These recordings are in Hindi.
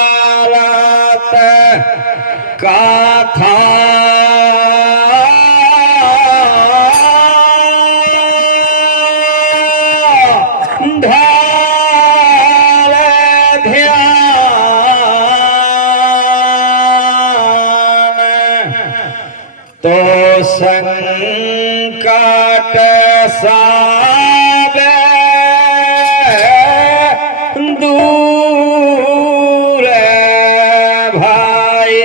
भारत कथा तो संकट सब दूर भाई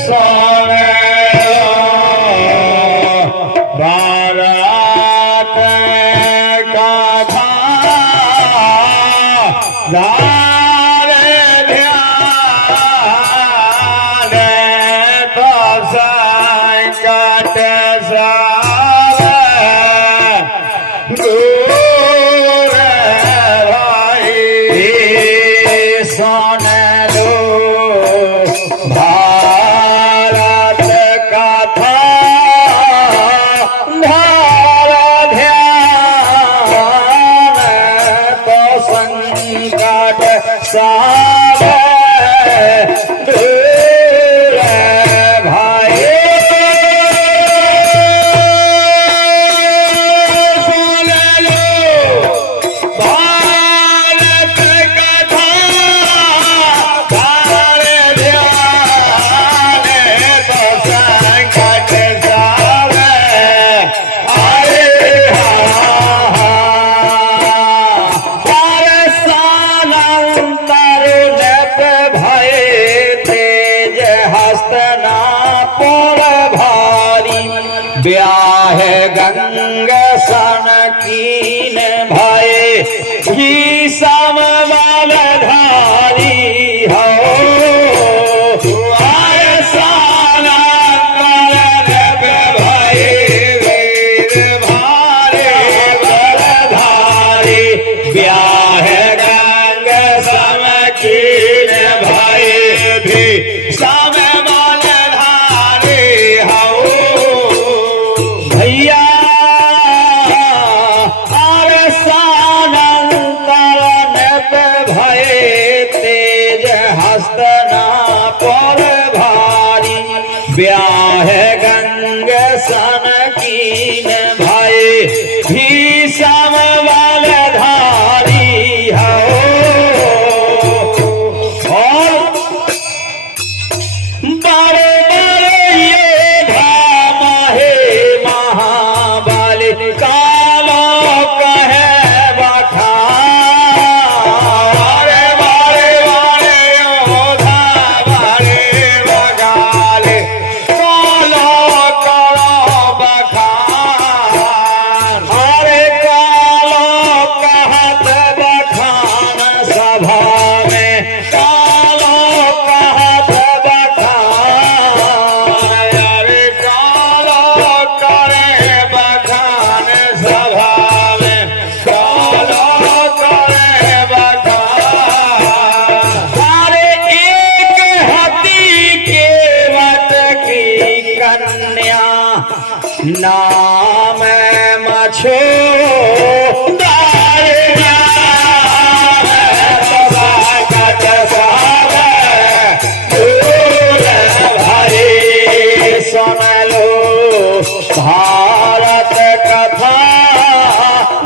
सुन भारत कथा संकट सब दूर भाई सुन लो भारत कथा धार ध्यान तो संकट सब दूर भाई सुन लो भारत कथा धार ध्यान तो संकट सब आए ब्याह गंग सन कीन भये ही समवल धारी हो साला भये वीर भारे बलधारी ब्याह गंग सन कीन भये भी समवल धारी हो भैया अरे सानंत भये तेज हस्तना पर भारी ब्याह गंग सन कीन भये भीषम बल धारी हो और बड़े बड़े ये धाम है महाबली कालो कहे बखान बारे बारे योधा बारे बगाले कालो करो बखान अरे कालो कहत बखान सभा में कालो कहत बखान अरे कालो करे बखान सभा में कालो करे बखान अरे एक हती के वट की कन्या नाम मछो सुन लो भारत कथा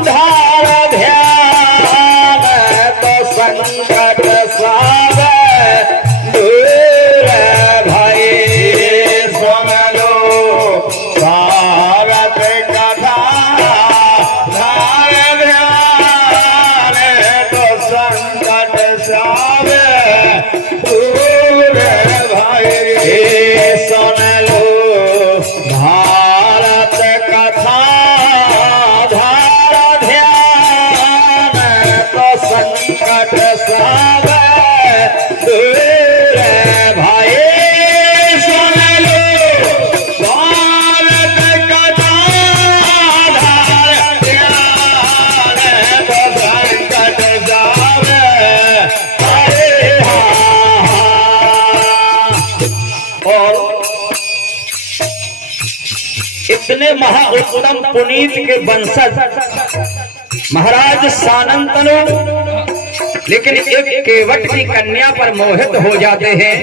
धार ध्यान तो संकट सब दूर भाई सुन लो भारत कथा धार ध्यान इतने महा उत्तम पुनीत के वंशज महाराज सानंतनु लेकिन एक केवट की कन्या पर मोहित हो जाते हैं।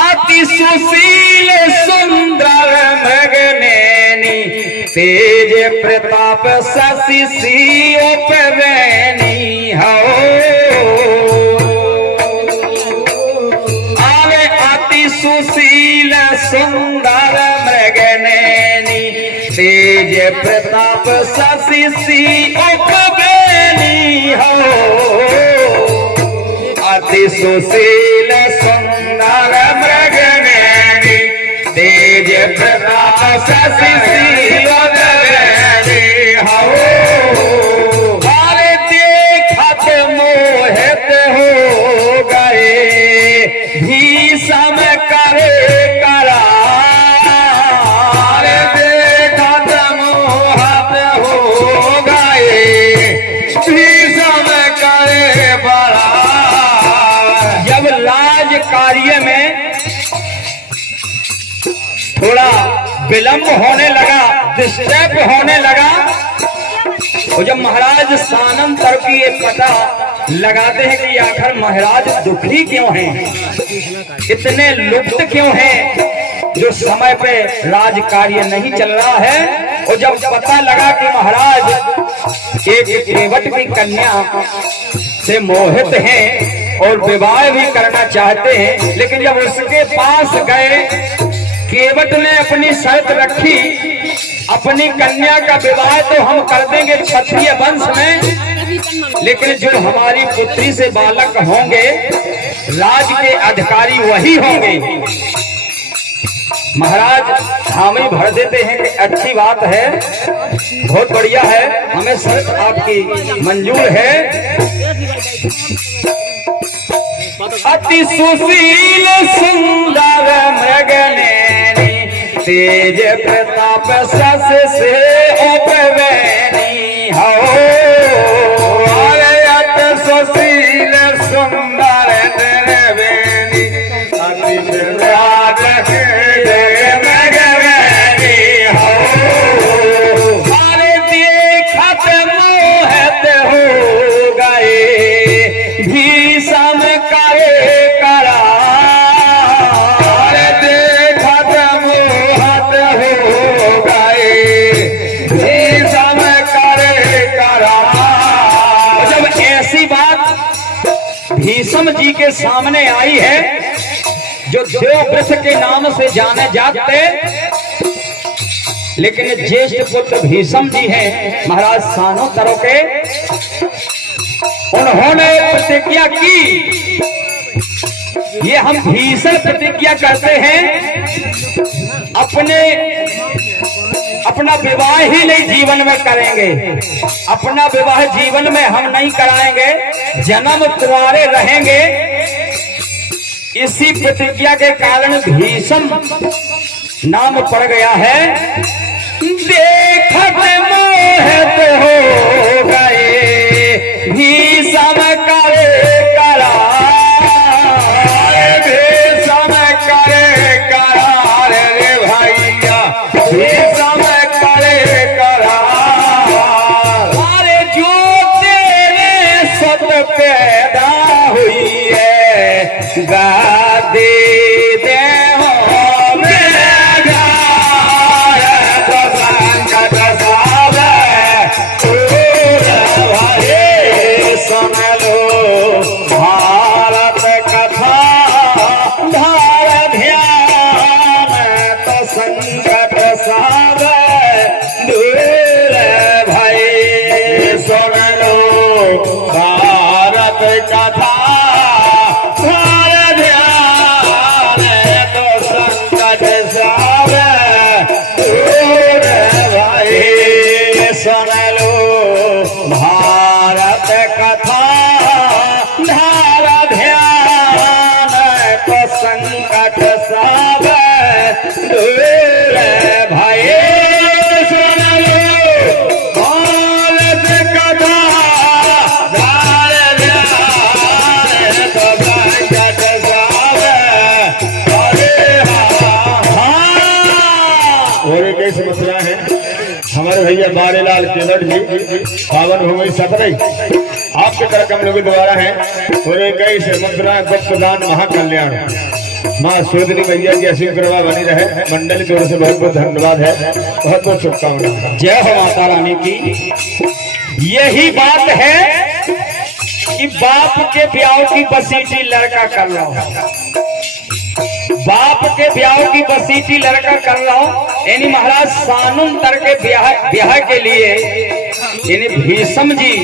अति सुशील सुंदर मृगनैनी तेज प्रताप शशि सियोपवैनी हो। आवे अति सुशील सुंदर मृगनैनी तेज प्रताप शशि सियोपवैनी हो। अति सुशील सुंदर मृगनैनी तेज प्रताप शशि सियोपवैनी हो। अरे देखत मोहित हो गए भीषम करे करार। देखत मोहित हो गए भीषम करे बड़ा। जब लाज कार्य में थोड़ा विलंब होने लगा, डिस्टर्ब होने लगा, और जब महाराज सानंतर की ये पता लगाते हैं कि आखिर महाराज दुखी क्यों हैं, इतने लुप्त क्यों हैं, जो समय पे राज कार्य नहीं चल रहा है। और जब पता लगा कि महाराज एक केवट की कन्या से मोहित हैं और विवाह भी करना चाहते हैं, लेकिन जब उसके पास गए केवट ने अपनी शर्त रखी, अपनी कन्या का विवाह तो हम कर देंगे क्षत्रिय वंश में, लेकिन जो हमारी पुत्री से बालक होंगे राज के अधिकारी वही होंगे। महाराज हामी भर देते हैं कि अच्छी बात है, बहुत बढ़िया है, हमें शर्त आपकी मंजूर है। अति सुशील सुंदर मृगनैनी तेज प्रताप शशि सियोपवैनी हो। अति सुशील सुंदर मृगनैनी अति विराट मृगनैनी हो। अरे देखत मोहित हो गए भीषम करे करार। देखत मोहित हो गए भीषम करे करार। जब ऐसी बात भीषम जी के सामने आई है, जो देवव्रत के नाम से जाने जाते, लेकिन ज्येष्ठ पुत्र भीषम जी हैं महाराज सानंतर के, उन्होंने प्रतिज्ञा की, ये हम भीषण प्रतिज्ञा करते हैं, अपना विवाह ही नहीं जीवन में करेंगे, अपना विवाह जीवन में हम नहीं कराएंगे, जन्म कुंवारे रहेंगे। इसी प्रतिज्ञा के कारण भीषम नाम पड़ गया है। देखत मोहित हो गए भीषम करे करार। भीषम करे करार रे भैया, भीषम करे करार। अरे जो तेरे सत पैदा हुई है गादी दे हो मेरा हमारे भैया बारेलाल केलट जी पावन भूमि सतरई आपके कार्यक्रम लोग द्वारा है और कई से मुद्रा गुप्तदान महाकल्याण माँ सूर्यनी मैया की असीम कृपा बनी रहे। मंडल की ओर से बहुत बहुत धन्यवाद है, बहुत बहुत शुभकामनाएं। जय हो माता रानी की। यही बात है कि बाप के ब्याह की बसीटी लड़का कर रहा हूं, बाप के ब्याह की बसीटी लड़का कर रहा हूं। यानी महाराज सानुंतर के ब्याह के लिए यानी भीष्म जी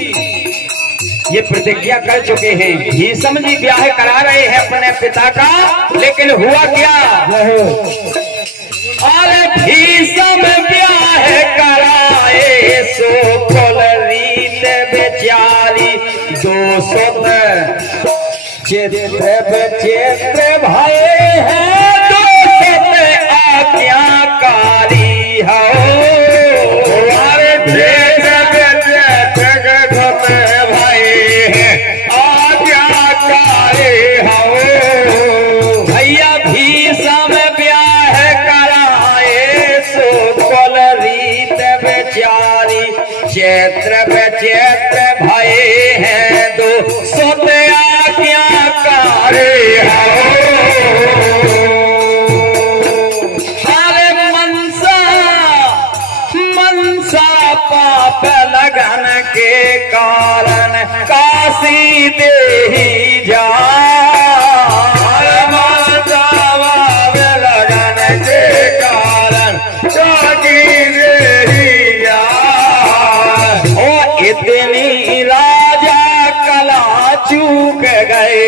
ये प्रतिज्ञा कर चुके हैं। भीष्म जी ब्याह करा रहे हैं अपने पिता का, लेकिन हुआ क्या? अरे भीष्म ब्याह कराए सो कुल रीत बेचारी 200 चेत्र भाई है 200 आज्ञाकारी हो। भैया भीष्म ब्याह कराए सो कुल रीत बेचारी चैत्र भय हैं 200 आज्ञाकारी हो। अरे मनसा पाप लगन के कारण काशी दे ही जा। लगन के कारण काशी दे ही जा। ओ इतनी राजा कला चूक गए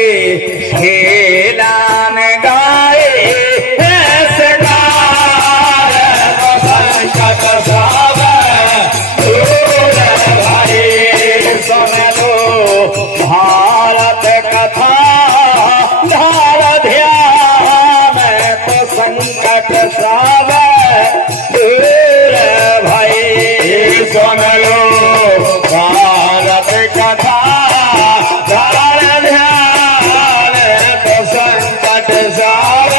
खेलान गाए ऐसे भारत कथा धार ध्यान तो संकट साव दूर भई। सुन लो भारत कथा धार ध्यान तो संकट साव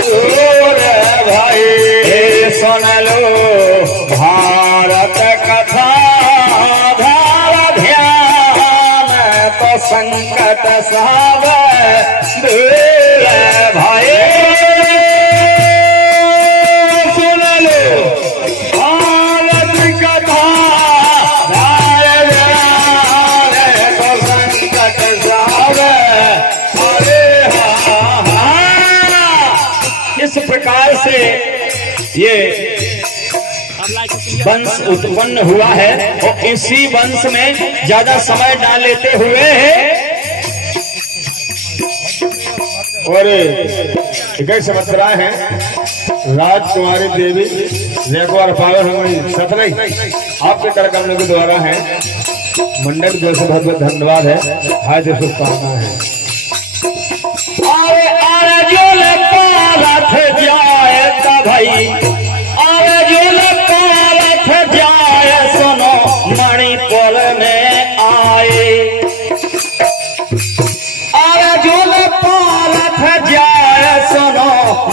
दूर भई। सुन लो भारत कथा संकट साव दूर भय। सुन लो भारत कथा धार ध्यान तो संकट साव। अरे इस प्रकार से ये वंश उत्पन्न हुआ है और इसी वंश में ज्यादा समय डाल लेते हुए और इक्कीस समस्या है राजकुमारी देवी रेखवार पावन भूमि सतरई आपके कार्यक्रम के द्वारा है। मंडल की ओर से बहुत बहुत धन्यवाद है, हार्दिक शुभकामनाएं हैं। भाई जाए सुनो मणिपुर में आए। अर्जुन पालथ जाए सुनो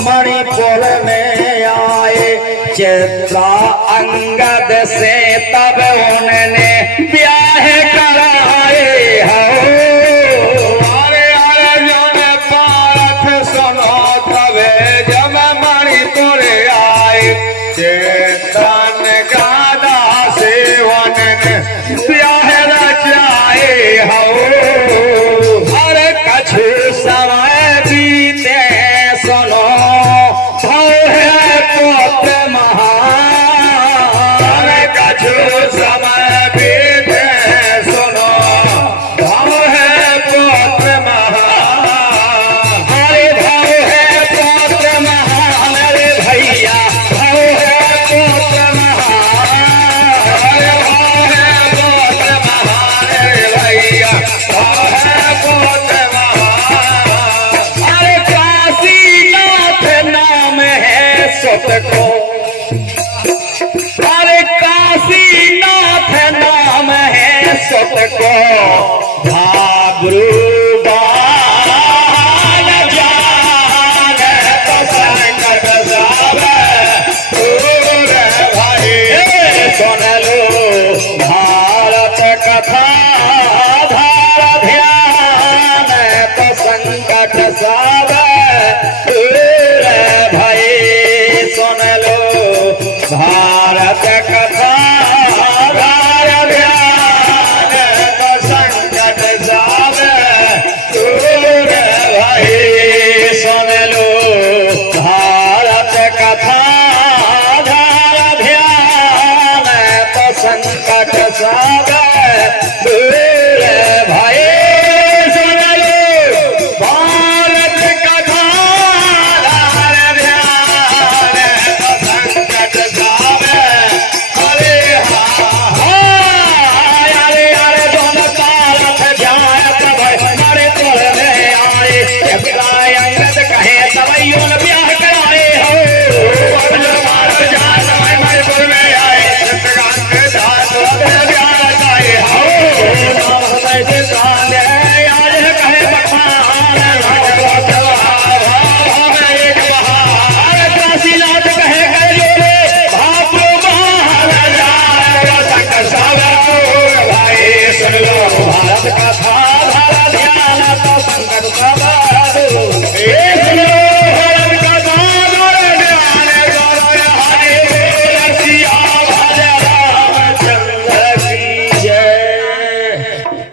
मणिपुर में आए। चित्रा अंगद से तब उन्होंने ब्याह कराए हो। अरे अर्जुन पालथ सुनो तब जब मणिपुर आए। चेतन गादा सेवन ब्याह रचाए हो। हर कछु समय बीते सुनो भव है पुत्र महान। कछु समय बीते सुनो भव है पुत्र महान। अरे भव है पुत्र महान। अरे भैया भव है पुत्र महान। अरे भव है पुत्र महान। अरे भैया भव है पुत्र महान। अरे काशीनाथ नाम है सुत को। अरे काशीनाथ नाम है सुत को। भाबरू बान जान तो संकट साव दूर भई। सुन लो भारत कथा